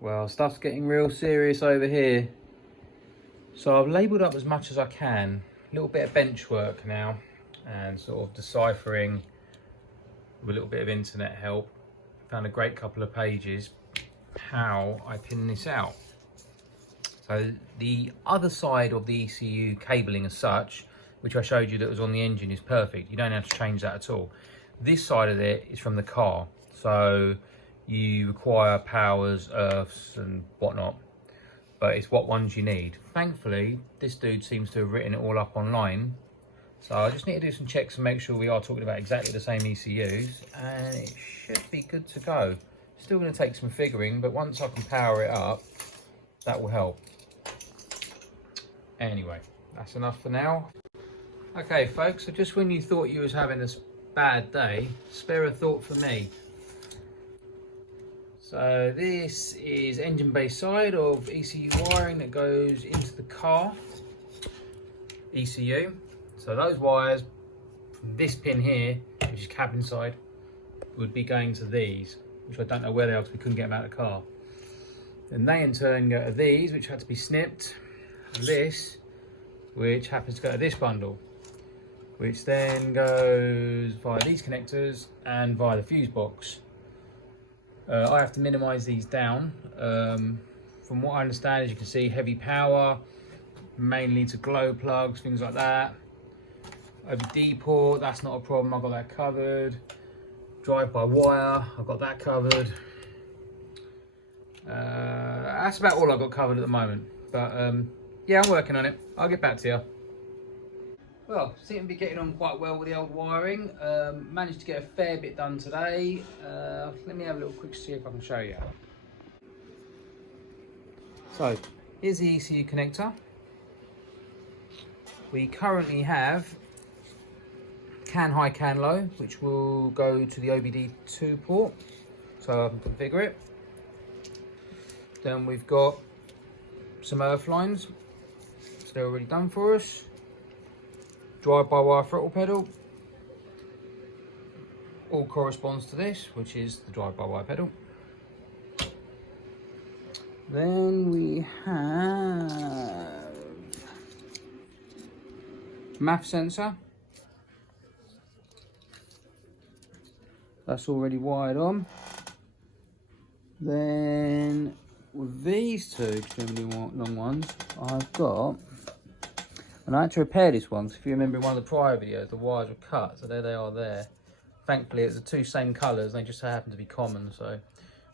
Well, stuff's getting real serious over here. So I've labelled up as much as I can. A little bit of bench work now and sort of deciphering with a little bit of internet help. Found a great couple of pages how I pin this out. So the other side of the ECU cabling as such, which I showed you that was on the engine, is perfect. You don't have to change that at all. This side of it is from the car. So you require powers, earths and whatnot, but it's what ones you need. Thankfully, this dude seems to have written it all up online. So I just need to do some checks and make sure we are talking about exactly the same ECUs, and it should be good to go. Still going to take some figuring, but once I can power it up, that will help. Anyway, that's enough for now. Okay folks, so just when you thought you was having a bad day, spare a thought for me. So this is engine bay side of ECU wiring that goes into the car ECU. So those wires from this pin here, which is cabin side, would be going to these, which I don't know where they are because we couldn't get them out of the car. And they in turn go to these, which had to be snipped, and this, which happens to go to this bundle, which then goes via these connectors and via the fuse box. I have to minimise these down. From what I understand, as you can see, heavy power, mainly to glow plugs, things like that. OBD port, that's not a problem, I've got that covered. Drive-by-wire, I've got that covered. That's about all I've got covered at the moment. But yeah, I'm working on it. I'll get back to you. Well, seem to be getting on quite well with the old wiring. Managed to get a fair bit done today. Let me have a little quick see if I can show you. So, here's the ECU connector. We currently have can high, can low, which will go to the OBD2 port, so I can configure it. Then we've got some earth lines, so they're already done for us. Drive-by-wire throttle pedal, all corresponds to this, which is the drive-by-wire pedal. Then we have MAF sensor. That's already wired on. Then with these two extremely long ones, I've got, and I had to repair this one because if you remember in one of the prior videos, the wires were cut, so there they are there. Thankfully, it's the two same colours, they just so happen to be common. So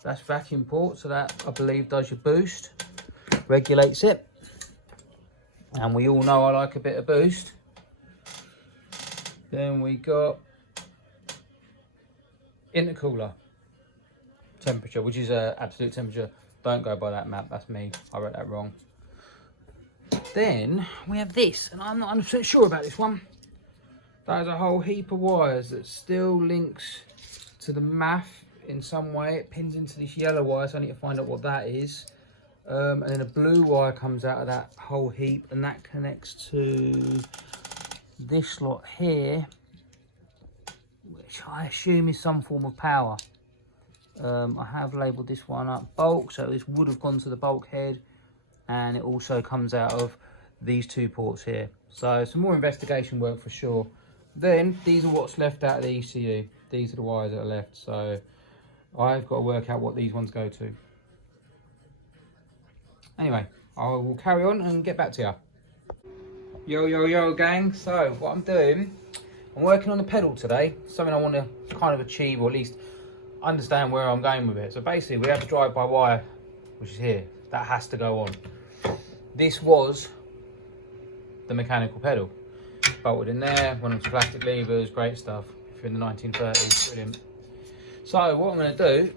that's vacuum port, so that I believe does your boost, regulates it, and we all know I like a bit of boost. Then we got intercooler temperature, which is absolute temperature. Don't go by that map, that's me, I wrote that wrong. Then we have this, and I'm not 100% sure about this one. There's a whole heap of wires that still links to the MAF in some way. It pins into this yellow wire, so I need to find out what that is. And then a blue wire comes out of that whole heap, and that connects to this slot here, which I assume is some form of power. I have labelled this one up bulk, so this would have gone to the bulkhead, and it also comes out of these two ports here. So some more investigation work for sure. Then these are what's left out of the ECU. These are the wires that are left, so I've got to work out what these ones go to. Anyway, I will carry on and get back to you. Yo gang, so what I'm doing, I'm working on the pedal today, something I want to kind of achieve, or at least understand where I'm going with it. So basically we have the drive-by-wire, which is here, that has to go on. This was the mechanical pedal, bolted in there, one of the plastic levers, great stuff. If you're in the 1930s, brilliant. So what I'm going to do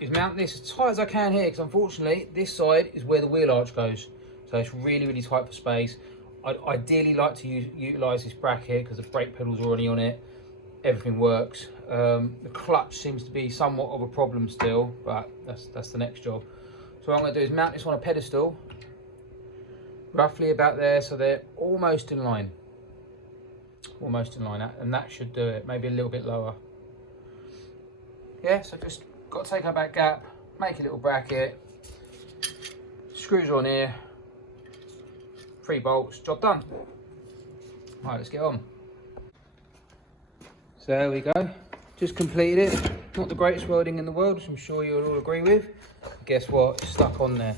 is mount this as tight as I can here, because unfortunately this side is where the wheel arch goes, so it's really tight for space. I'd ideally like to utilise this bracket because the brake pedal's already on it, everything works. The clutch seems to be somewhat of a problem still, but that's the next job. So what I'm going to do is mount this on a pedestal, roughly about there, so they're almost in line. Almost in line, and that should do it, maybe a little bit lower. Yeah, so just got to take out that gap, make a little bracket, screws on here, 3 bolts, job done. Right, let's get on. So there we go, just completed it. Not the greatest welding in the world, which I'm sure you'll all agree with. Guess what, it's stuck on there.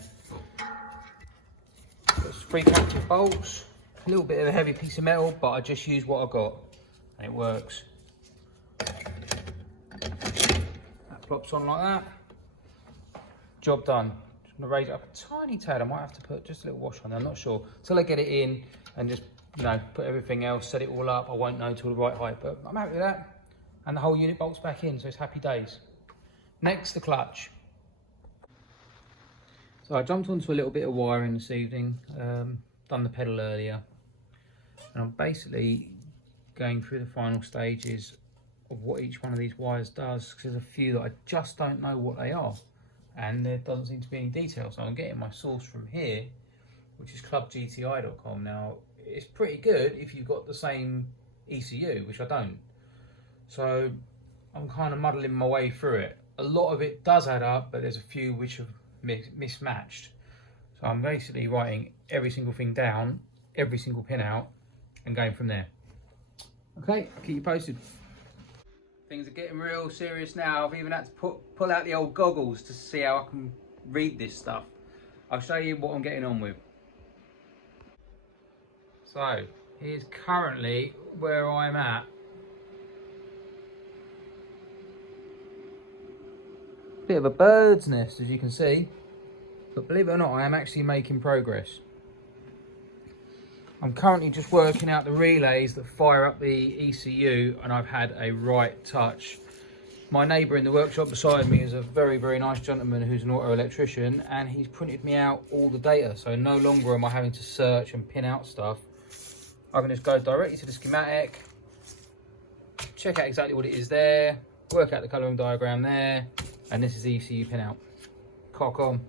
Got 3 captive bolts, a little bit of a heavy piece of metal, but I just used what I got and it works. That plops on like that. Job done. Just gonna raise it up a tiny tad. I might have to put just a little wash on there, I'm not sure. Till I get it in and just, you know, put everything else, set it all up. I won't know till the right height, but I'm happy with that. And the whole unit bolts back in, so it's happy days. Next, the clutch. So I jumped onto a little bit of wiring this evening, done the pedal earlier, and I'm basically going through the final stages of what each one of these wires does, because there's a few that I just don't know what they are, and there doesn't seem to be any detail. So I'm getting my source from here, which is clubgti.com. Now, it's pretty good if you've got the same ECU, which I don't. So I'm kind of muddling my way through it. A lot of it does add up, but there's a few which have mismatched. So I'm basically writing every single thing down, every single pin out, and going from there. Okay, keep you posted. Things are getting real serious now. I've even had to pull out the old goggles to see how I can read this stuff. I'll show you what I'm getting on with. So here's currently where I'm at. Bit of a bird's nest, as you can see, but believe it or not, I am actually making progress. I'm currently just working out the relays that fire up the ECU, and I've had a right touch. My neighbour in the workshop beside me is a very, very nice gentleman who's an auto electrician, and he's printed me out all the data, so no longer am I having to search and pin out stuff. I can just go directly to the schematic, check out exactly what it is there, work out the colouring diagram there, and this is the ECU pin out. Cock on.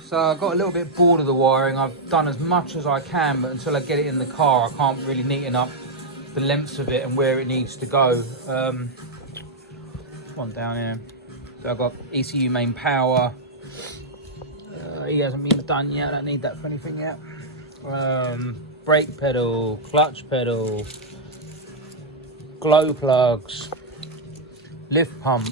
So I got a little bit bored of the wiring. I've done as much as I can, but until I get it in the car, I can't really neaten up the lengths of it and where it needs to go. One down here. So I've got ECU main power. He hasn't been done yet. I don't need that for anything yet. Brake pedal, clutch pedal, glow plugs, lift pump.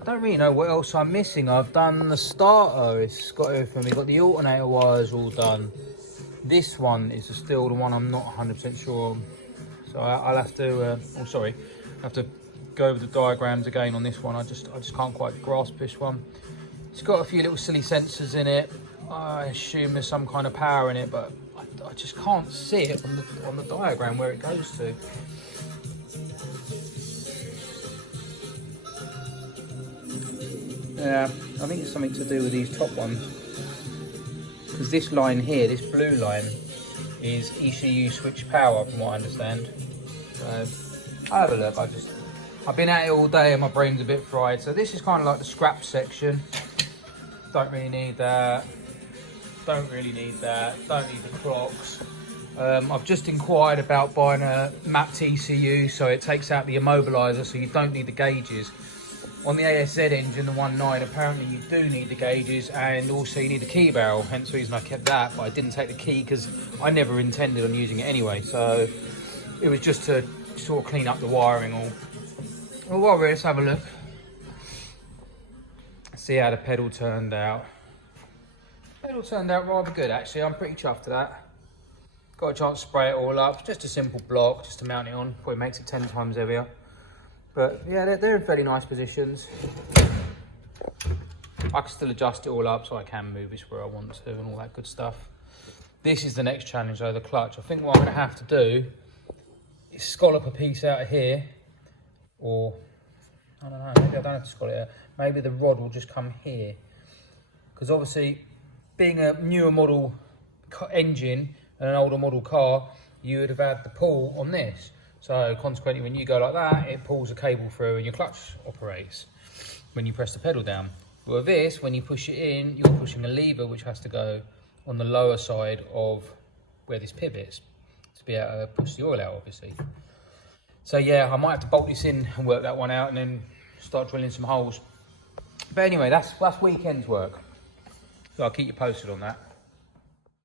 I don't really know what else I'm missing. I've done the starter, it's got everything. We've got the alternator wires all done. This one is still the one I'm not 100% sure on. So I'll have to, have to go over the diagrams again on this one. I just can't quite grasp this one. It's got a few little silly sensors in it. I assume there's some kind of power in it, but I just can't see it on the diagram where it goes to. Yeah, I think it's something to do with these top ones. Because this line here, this blue line, is ECU switch power from what I understand. So I'll have a look. I've been at it all day and my brain's a bit fried. So this is kind of like the scrap section. Don't really need that. Don't really need that. Don't need the clocks. I've just inquired about buying a mapped ECU, so it takes out the immobiliser, so you don't need the gauges. On the ASZ engine, the 1.9, apparently you do need the gauges, and also you need the key barrel, hence the reason I kept that, but I didn't take the key because I never intended on using it anyway, so it was just to sort of clean up the wiring all. Well, while we're, let's have a look. See how the pedal turned out. The pedal turned out rather good actually, I'm pretty chuffed to that. Got a chance to spray it all up, just a simple block just to mount it on, probably makes it 10 times heavier. But yeah, they're in fairly nice positions. I can still adjust it all up so I can move this where I want to and all that good stuff. This is the next challenge though, the clutch. I think what I'm going to have to do is scallop a piece out of here, or I don't know, maybe I don't have to scallop it out. Maybe the rod will just come here. Because obviously, being a newer model engine and an older model car, you would have had the pull on this. So consequently, when you go like that, it pulls a cable through and your clutch operates when you press the pedal down. But with this, when you push it in, you're pushing a lever which has to go on the lower side of where this pivots to be able to push the oil out, obviously. So yeah, I might have to bolt this in and work that one out and then start drilling some holes. But anyway, that's weekend's work. So I'll keep you posted on that.